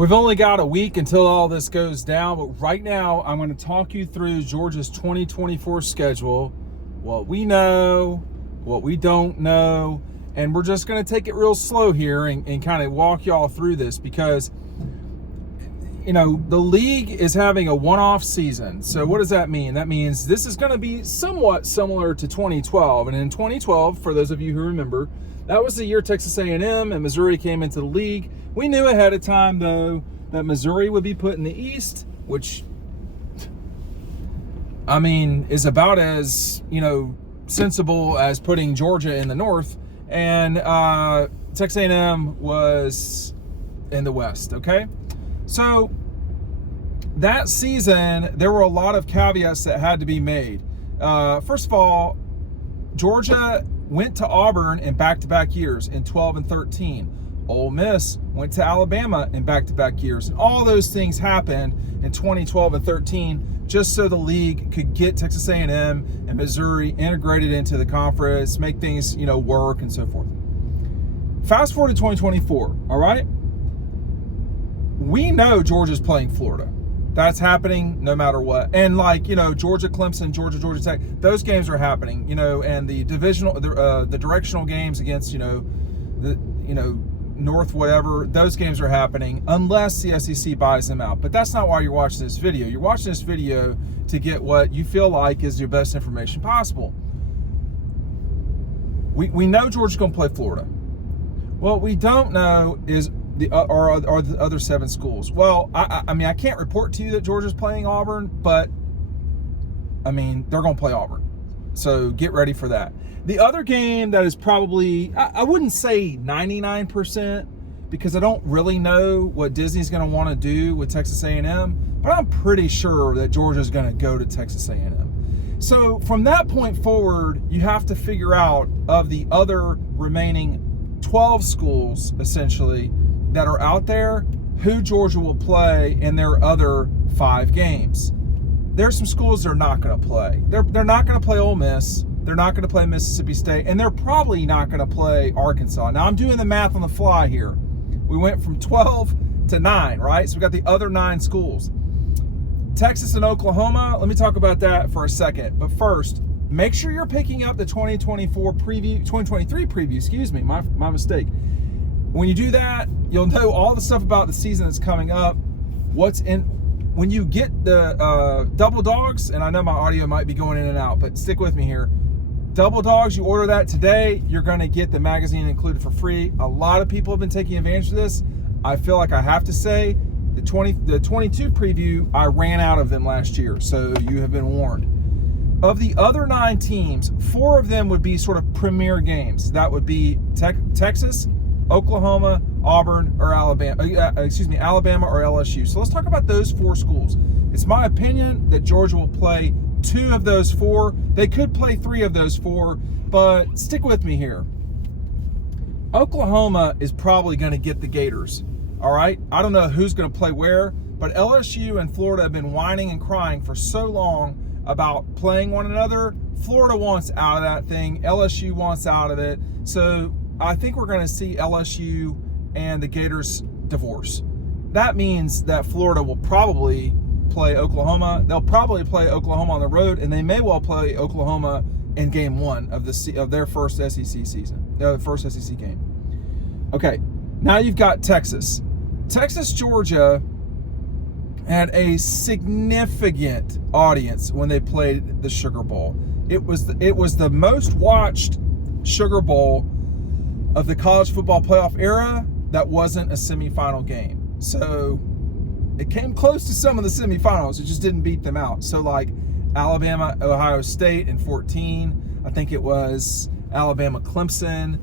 We've only got a week until all this goes down, but right now I'm going to talk you through Georgia's 2024 schedule, what we know, what we don't know, and we're just going to take it real slow here and kind of walk y'all through this because, you know, the league is having a one-off season. So what does that mean? That means this is going to be somewhat similar to 2012. And in 2012, for those of you who remember, that was the year Texas A&M and Missouri came into the league. We knew ahead of time, though, that Missouri would be put in the East, which, I mean, is about as, you know, sensible as putting Georgia in the North. And Texas A&M was in the West, okay? So that season, there were a lot of caveats that had to be made. First of all, Georgia went to Auburn in back-to-back years in 12 and 13. Ole Miss went to Alabama in back-to-back years. And all those things happened in 2012 and 13 just so the league could get Texas A&M and Missouri integrated into the conference, make things, you know, work and so forth. Fast forward to 2024, all right? We know Georgia's playing Florida. That's happening no matter what. And like, you know, Georgia, Clemson, Georgia Tech, those games are happening, you know, and the divisional, the directional games against, North whatever, those games are happening unless the SEC buys them out. But that's not why you're watching this video. You're watching this video to get what you feel like is your best information possible. We know Georgia's going to play Florida. What we don't know is are the other 7 schools. Well, I mean, I can't report to you that Georgia's playing Auburn, but I mean, they're going to play Auburn. So get ready for that. The other game that is probably, I wouldn't say 99%, because I don't really know what Disney's going to want to do with Texas A&M, but I'm pretty sure that Georgia's going to go to Texas A&M. So from that point forward, you have to figure out of the other remaining 12 schools, essentially, that are out there, who Georgia will play in their other 5 games. There's some schools that are not going to play. They're not going to play Ole Miss. They're not going to play Mississippi State, and they're probably not going to play Arkansas. Now, I'm doing the math on the fly here. We went from 12 to 9, right? So we got the other 9 schools. Texas and Oklahoma, let me talk about that for a second. But first, make sure you're picking up the 2023 preview, excuse me, my mistake. When you do that, you'll know all the stuff about the season that's coming up, what's in. When you get the Double Dogs, and I know my audio might be going in and out, but stick with me here. Double Dogs, you order that today, you're going to get the magazine included for free. A lot of people have been taking advantage of this. I feel like I have to say, the 22 preview, I ran out of them last year, so you have been warned. Of the other 9 teams, 4 of them would be sort of premier games. That would be Texas, Oklahoma, Auburn, or Alabama or LSU. So let's talk about those 4 schools. It's my opinion that Georgia will play 2 of those 4. They could play 3 of those 4, but stick with me here. Oklahoma is probably going to get the Gators, all right? I don't know who's going to play where, but LSU and Florida have been whining and crying for so long about playing one another. Florida wants out of that thing. LSU wants out of it. So I think we're going to see LSU and the Gators divorce. That means that Florida will probably play Oklahoma. They'll probably play Oklahoma on the road, and they may well play Oklahoma in game 1 of their first SEC season, first SEC game. Okay, now you've got Texas. Texas, Georgia had a significant audience when they played the Sugar Bowl. It was the most watched Sugar Bowl of the college football playoff era that wasn't a semifinal game. So it came close to some of the semifinals. It just didn't beat them out. So like Alabama, Ohio State in 14. I think it was Alabama, Clemson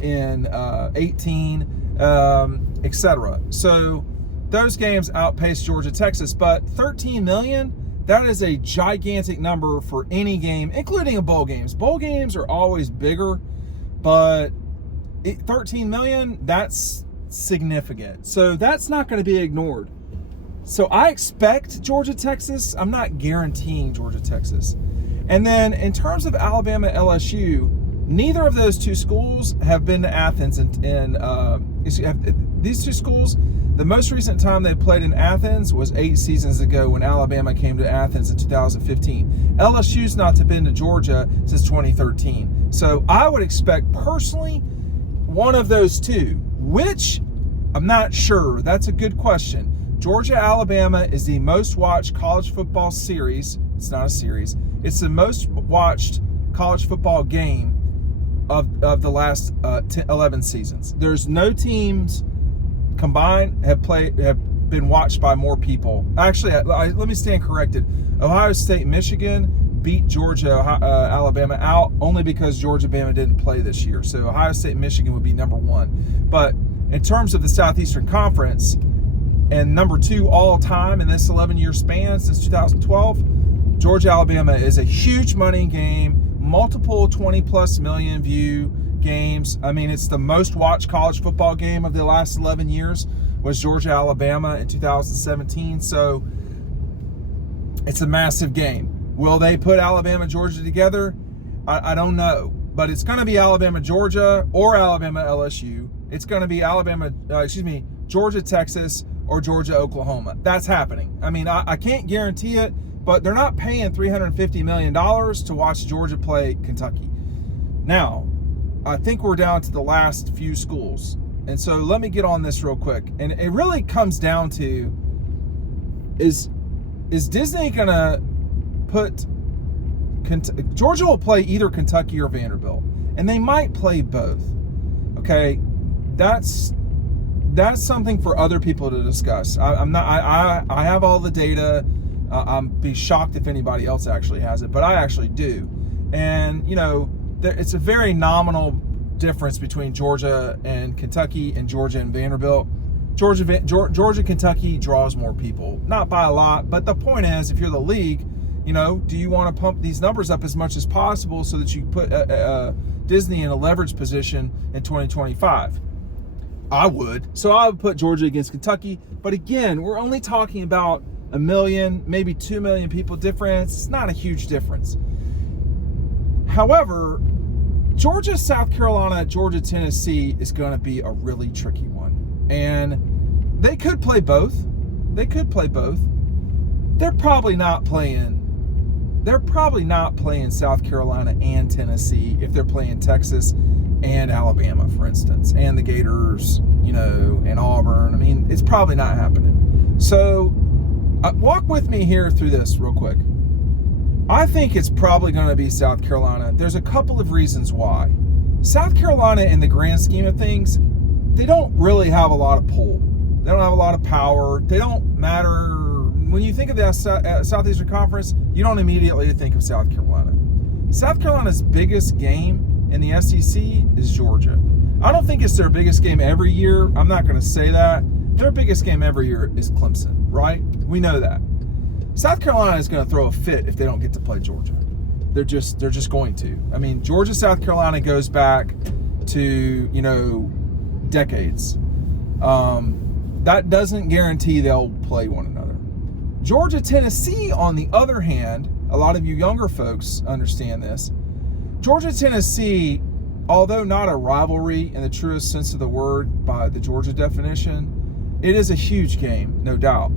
in 18, etc. So those games outpaced Georgia, Texas. But 13 million, that is a gigantic number for any game, including a bowl games. Bowl games are always bigger, but 13 million, that's significant. So that's not going to be ignored. So I expect Georgia, Texas. I'm not guaranteeing Georgia, Texas. And then in terms of Alabama, LSU, neither of those 2 schools have been to Athens these two schools, the most recent time they played in Athens was 8 seasons ago when Alabama came to Athens in 2015. LSU's not been to Georgia since 2013. So I would expect personally one of those two, which I'm not sure. That's a good question. Georgia-Alabama is the most watched college football series. It's not a series. It's the most watched college football game of the last 11 seasons. There's no teams combined have been watched by more people. Actually, let me stand corrected. Ohio State, Michigan beat Georgia, Alabama out only because Georgia-Bama didn't play this year. So Ohio State, Michigan would be number one. But in terms of the Southeastern Conference, and number 2 all time in this 11-year span since 2012, Georgia-Alabama is a huge money game, multiple 20+ million view games. I mean, it's the most watched college football game of the last 11 years was Georgia-Alabama in 2017. So it's a massive game. Will they put Alabama-Georgia together? I don't know. But it's going to be Alabama-Georgia or Alabama-LSU. It's going to be Georgia-Texas or Georgia-Oklahoma. That's happening. I mean, I can't guarantee it, but they're not paying $350 million to watch Georgia play Kentucky. Now, I think we're down to the last few schools. And so let me get on this real quick. And it really comes down to, is Disney going to put Georgia will play either Kentucky or Vanderbilt, and they might play both. Okay, that's something for other people to discuss. I have all the data. I'm be shocked if anybody else actually has it, but I actually do. And it's a very nominal difference between Georgia and Kentucky and Georgia and Vanderbilt. Georgia, Kentucky draws more people, not by a lot, but the point is, if you're the league, do you want to pump these numbers up as much as possible so that you put Disney in a leverage position in 2025? I would. So I would put Georgia against Kentucky. But again, we're only talking about 1 million, maybe 2 million people difference. It's not a huge difference. However, Georgia, South Carolina, Georgia, Tennessee is going to be a really tricky one. And they could play both. They're probably not playing South Carolina and Tennessee if they're playing Texas and Alabama, for instance, and the Gators, and Auburn. I mean, it's probably not happening. So walk with me here through this real quick. I think it's probably going to be South Carolina. There's a couple of reasons why. South Carolina, in the grand scheme of things, they don't really have a lot of pull. They don't have a lot of power. They don't matter. When you think of the Southeastern Conference, you don't immediately think of South Carolina. South Carolina's biggest game in the SEC is Georgia. I don't think it's their biggest game every year. I'm not going to say that. Their biggest game every year is Clemson, right? We know that. South Carolina is going to throw a fit if they don't get to play Georgia. They're just going to. I mean, Georgia, South Carolina goes back to, decades. That doesn't guarantee they'll play one another. Georgia, Tennessee, on the other hand, a lot of you younger folks understand this. Georgia, Tennessee, although not a rivalry in the truest sense of the word by the Georgia definition, it is a huge game, no doubt.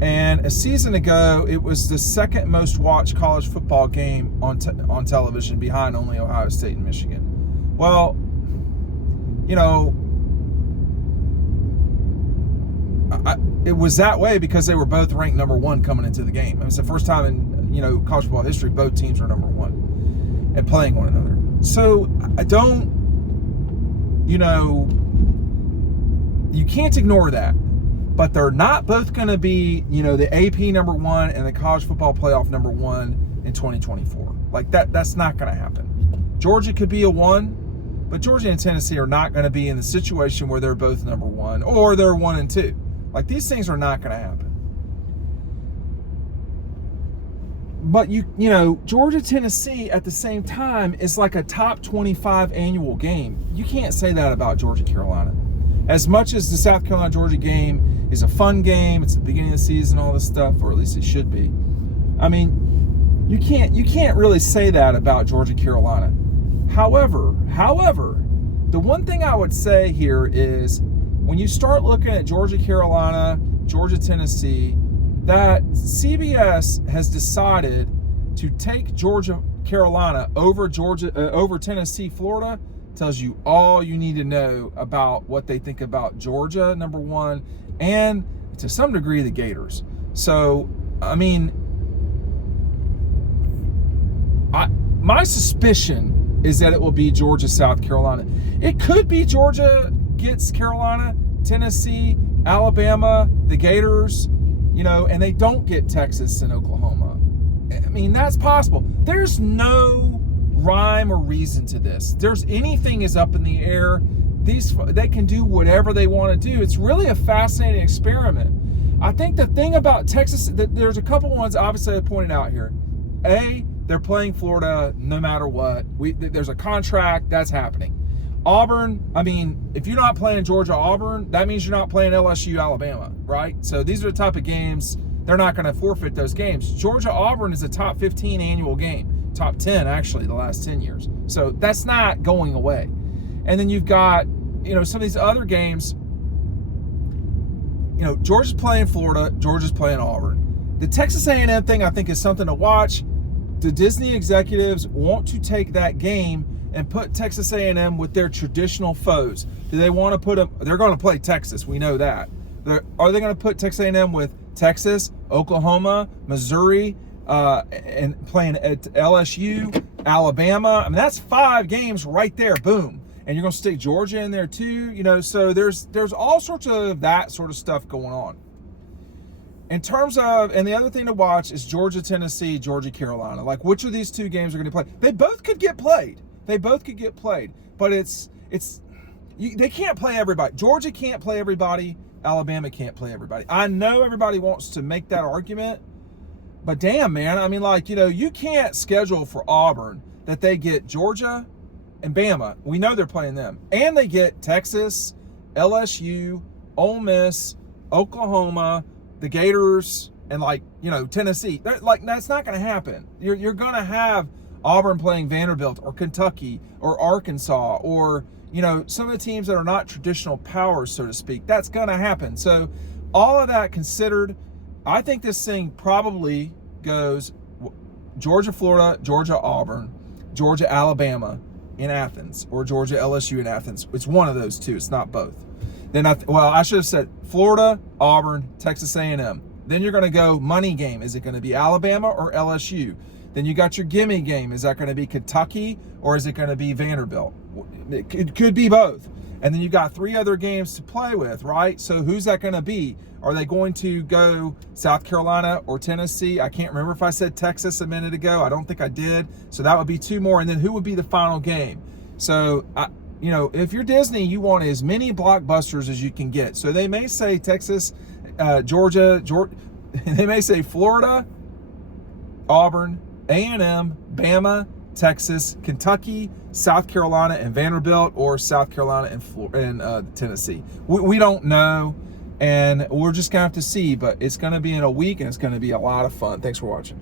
And a season ago, it was the second most watched college football game on television, behind only Ohio State and Michigan. Well, it was that way because they were both ranked number 1 coming into the game. It was the first time in college football history both teams were number 1 and playing one another. So I don't, you can't ignore that. But they're not both going to be, the AP number 1 and the college football playoff number 1 in 2024. Like that's not going to happen. Georgia could be a 1, but Georgia and Tennessee are not going to be in the situation where they're both number 1 or they're 1 and 2. Like, these things are not going to happen. But Georgia, Tennessee at the same time is like a top 25 annual game. You can't say that about Georgia, Carolina. As much as the South Carolina, Georgia game is a fun game, it's the beginning of the season, all this stuff, or at least it should be. I mean, you can't really say that about Georgia, Carolina. However, the one thing I would say here is when you start looking at Georgia, Carolina, Georgia, Tennessee, that CBS has decided to take Georgia, Carolina over Tennessee, Florida, tells you all you need to know about what they think about Georgia, number one, and to some degree the Gators. So, I mean, my suspicion is that it will be Georgia, South Carolina. It could be Georgia gets Carolina, Tennessee, Alabama, the Gators, and they don't get Texas and Oklahoma. I mean, that's possible. There's no rhyme or reason to this. Anything is up in the air. They can do whatever they want to do. It's really a fascinating experiment. I think the thing about Texas, there's a couple ones obviously I pointed out here. They're playing Florida no matter what. There's a contract that's happening. Auburn, I mean, if you're not playing Georgia, Auburn, that means you're not playing LSU, Alabama, right? So these are the type of games, they're not going to forfeit those games. Georgia, Auburn is a top 15 annual game. Top 10, actually, the last 10 years. So that's not going away. And then you've got, some of these other games, Georgia's playing Florida, Georgia's playing Auburn. The Texas A&M thing, I think, is something to watch. The Disney executives want to take that game and put Texas A&M with their traditional foes. Do they want to put them? They're going to play Texas. We know that. Are they going to put Texas A&M with Texas, Oklahoma, Missouri, and playing at LSU, Alabama? I mean, that's 5 games right there. Boom. And you're going to stick Georgia in there too. So there's all sorts of that sort of stuff going on. In terms of, and the other thing to watch is Georgia, Tennessee, Georgia, Carolina. Like, which of these 2 games are going to play? They both could get played. But they can't play everybody. Georgia can't play everybody. Alabama can't play everybody. I know everybody wants to make that argument, but damn, man. I mean, you can't schedule for Auburn that they get Georgia and Bama. We know they're playing them. And they get Texas, LSU, Ole Miss, Oklahoma, the Gators, and Tennessee. That's not going to happen. You're going to have Auburn playing Vanderbilt or Kentucky or Arkansas or, some of the teams that are not traditional powers, so to speak. That's going to happen. So all of that considered, I think this thing probably goes Georgia, Florida, Georgia, Auburn, Georgia, Alabama in Athens, or Georgia, LSU in Athens. It's one of those 2. It's not both. Then I should have said Florida, Auburn, Texas A&M. Then you're going to go money game. Is it going to be Alabama or LSU? Then you got your gimme game. Is that going to be Kentucky or is it going to be Vanderbilt? It could be both. And then you got 3 other games to play with, right? So who's that going to be? Are they going to go South Carolina or Tennessee? I can't remember if I said Texas a minute ago. I don't think I did. So that would be 2 more. And then who would be the final game? So, if you're Disney, you want as many blockbusters as you can get. So they may say Texas, Georgia, they may say Florida, Auburn, A&M, Bama, Texas, Kentucky, South Carolina, and Vanderbilt, or South Carolina and Tennessee. We don't know, and we're just going to have to see, but it's going to be in a week, and it's going to be a lot of fun. Thanks for watching.